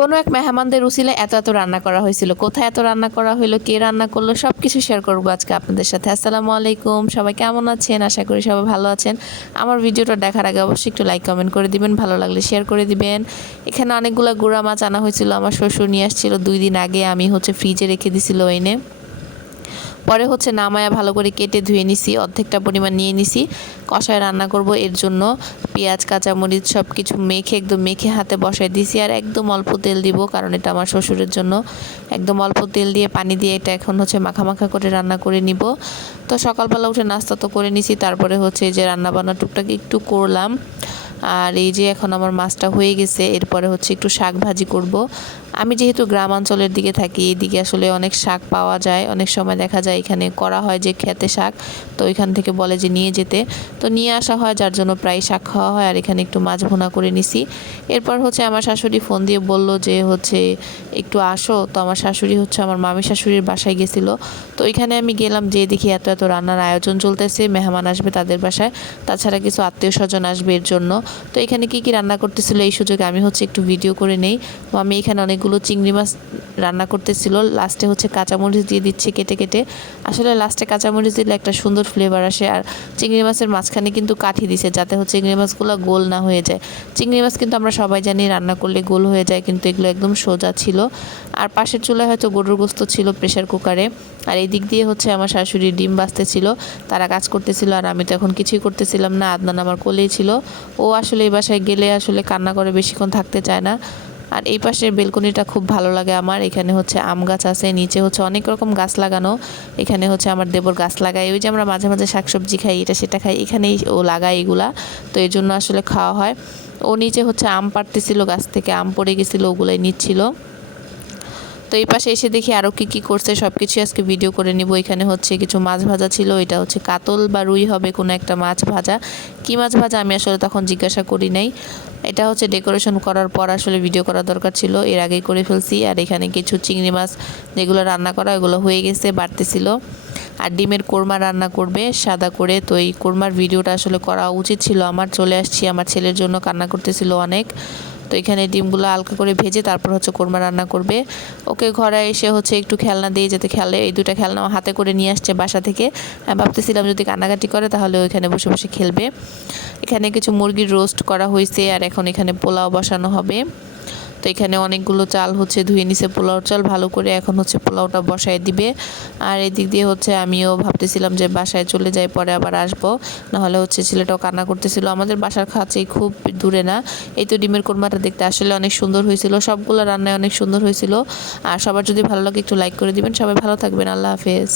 কোনো এক মেহমানদের উসিলে এত এত রান্না করা হয়েছিল, কোথায় এত রান্না করা হলো কে রান্না করল সব কিছু শেয়ার করব আজকে আপনাদের সাথে। আসসালামু আলাইকুম, সবাই কেমন আছেন? আশা করি সবাই ভালো আছেন। আমার ভিডিওটা দেখার আগে অবশ্যই একটু লাইক কমেন্ট করে দিবেন, ভালো লাগলে শেয়ার করে দিবেন। এখানে অনেকগুলো গুঁড়া মাছ আনা হয়েছিল, আমার শ্বশুর নিয়ে আসছিল দুই দিন আগে, আমি হচ্ছে ফ্রিজে রেখে দিছিল এনে। পরে হচ্ছে নামায়া ভালো করে কেটে ধুয়ে নিছি, অর্ধেকটা পরিমাণ নিয়ে নিছি। কষায় রান্না করব, এর জন্য পেঁয়াজ, কাঁচামরিচ সব কিছু মেখে, একদম মেখে হাতে বসায় দিছি। আর একদম অল্প তেল দিব, কারণ এটা আমার শ্বশুরের জন্য। একদম অল্প তেল দিয়ে পানি দিয়ে এটা এখন হচ্ছে মাখা করে রান্না করে নিব। তো সকালবেলা উঠে নাস্তা তো করে নিছি, তারপরে হচ্ছে যে রান্না বান্না টুকটাক একটু করলাম। আর এই যে এখন আমার মাছটা হয়ে গেছে, এরপরে হচ্ছে একটু শাক ভাজি করব। আমি যেহেতু গ্রাম অঞ্চলের দিকে থাকি, এইদিকে আসলে অনেক শাক পাওয়া যায়। অনেক সময় দেখা যায় এখানে করা হয় যে খেতে শাক, তো ওইখান থেকে বলে যে নিয়ে যেতে। তো নিয়ে আসা হয়, যার জন্য প্রায় শাক খাওয়া হয়, আর এখানে একটু মাছ ভোনা করে নিছি। এরপর হচ্ছে আমার শাশুড়ি ফোন দিয়ে বলল যে হচ্ছে, একটু আসো। তো আমার শাশুড়ি হচ্ছে আমার মামি শাশুড়ির বাসায় গেছিল। তো ওইখানে আমি গেলাম যে দেখি এত এত রান্নার আয়োজন চলতেছে, মেহমান আসবে তাদের বাসায়। তাছাড়া কিছু আত্মীয় স্বজন আসবে এর জন্য। তো এখানে কি কি রান্না করতেছিল এই সুযোগে আমি হচ্ছে একটু ভিডিও করে নেই। তো আমি এখানে অনেকগুলো চিংড়ি মাছ রান্না করতেছিল। লাস্টে হচ্ছে কাঁচামরিচ দিয়ে দিচ্ছে কেটে কেটে। আসলে লাস্টে কাঁচামরিচ দিলে একটা সুন্দর ফ্লেভার আসে আর চিংড়ি মাছের মাঝখানে কিন্তু কাঠি দিছে যাতে হচ্ছে চিংড়ি মাছগুলো গোল না হয়ে যায়। চিংড়ি মাছ কিন্তু আমরা সবাই জানি রান্না করলে গোল হয়ে যায় কিন্তু এগুলো একদম সোজা ছিল। আর পাশের চুলায় হয়তো গরুর গোস্ত ছিল প্রেশার কুকারে আর এই দিক দিয়ে হচ্ছে আমার শাশুড়ি ডিম বাঁচতেছিল, তারা কাজ করতেছিল আর আমি তো এখন কিছুই করতেছিলাম না। আদনান আমার কোলেই ছিল। ও আসলে এই বাসায় গেলে আসলে কান্না করে বেশিক্ষণ থাকতে চায় না। আর এই পাশের বেলকনিটা খুব ভালো লাগে আমার। এখানে হচ্ছে আম গাছ আছে, নিচে হচ্ছে অনেক রকম গাছ লাগানো। এখানে হচ্ছে আমার দেবর গাছ লাগায়। ওই যে আমরা মাঝে মাঝে শাকসবজি খাই, এটা সেটা খাই, এখানেই ও লাগায় এগুলা। তো এই জন্য আসলে খাওয়া হয়। ও নিচে হচ্ছে আম পাড়তেছিল, গাছ থেকে আম পড়ে গেছিল, ওগুলোই নিচ্ছিল। তো এই পাশে এসে দেখি আরও কী কী করছে সব কিছুই আজকে ভিডিও করে নিব। এখানে হচ্ছে কিছু মাছ ভাজা ছিল, এটা হচ্ছে কাতল বা রুই হবে কোনো একটা মাছ ভাজা। কী মাছ ভাজা আমি আসলে তখন জিজ্ঞাসা করি নাই। এটা হচ্ছে ডেকোরেশন করার পর আসলে ভিডিও করা দরকার ছিল, এর আগেই করে ফেলছি। আর এখানে কিছু চিংড়ি মাছ যেগুলো রান্না করা, ওগুলো হয়ে গেছে, বাড়তেছিল। আর ডিমের কোরমা রান্না করবে, সাদা করে। তো এই কোরমার ভিডিওটা আসলে করা উচিত ছিল আমার, চলে আসছি। আমার ছেলের জন্য কান্না করতেছিল অনেক। তো এখানে ডিমগুলো হালকা করে ভেজে তারপর হচ্ছে কোরমা রান্না করবে। ওকে ঘরে এসে হচ্ছে একটু খেলনা দিয়ে যেতে খেলে, এই দুটা খেলনা হাতে করে নিয়ে আসছে বাসা থেকে। ভাবতেছিলাম যদি কান্নাকাটি করে তাহলে ওইখানে বসে বসে খেলবে। এখানে কিছু মুরগির রোস্ট করা হয়েছে আর এখন এখানে পোলাও বসানো হবে। তো এখানে অনেকগুলো চাল হচ্ছে, ধুয়ে নিছে পোলাও চাল, ভালো করে এখন হচ্ছে পোলাওটা বসায় দিবে। আর এদিক দিয়ে হচ্ছে আমিও ভাবতেছিলাম যে বাসায় চলে যাই, পরে আবার আসব। নাহলে হচ্ছে ছেলেটাও কান্না করতেছিল। আমাদের বাসার খাচ্ছে খুব দূরে না। এই তো ডিমের কোরমাটা দেখতে আসলে অনেক সুন্দর হয়েছিল। সবগুলো রান্নায় অনেক সুন্দর হয়েছিল। আর সবার যদি ভালো লাগে একটু লাইক করে দিবেন। সবাই ভালো থাকবেন। আল্লাহ হাফেজ।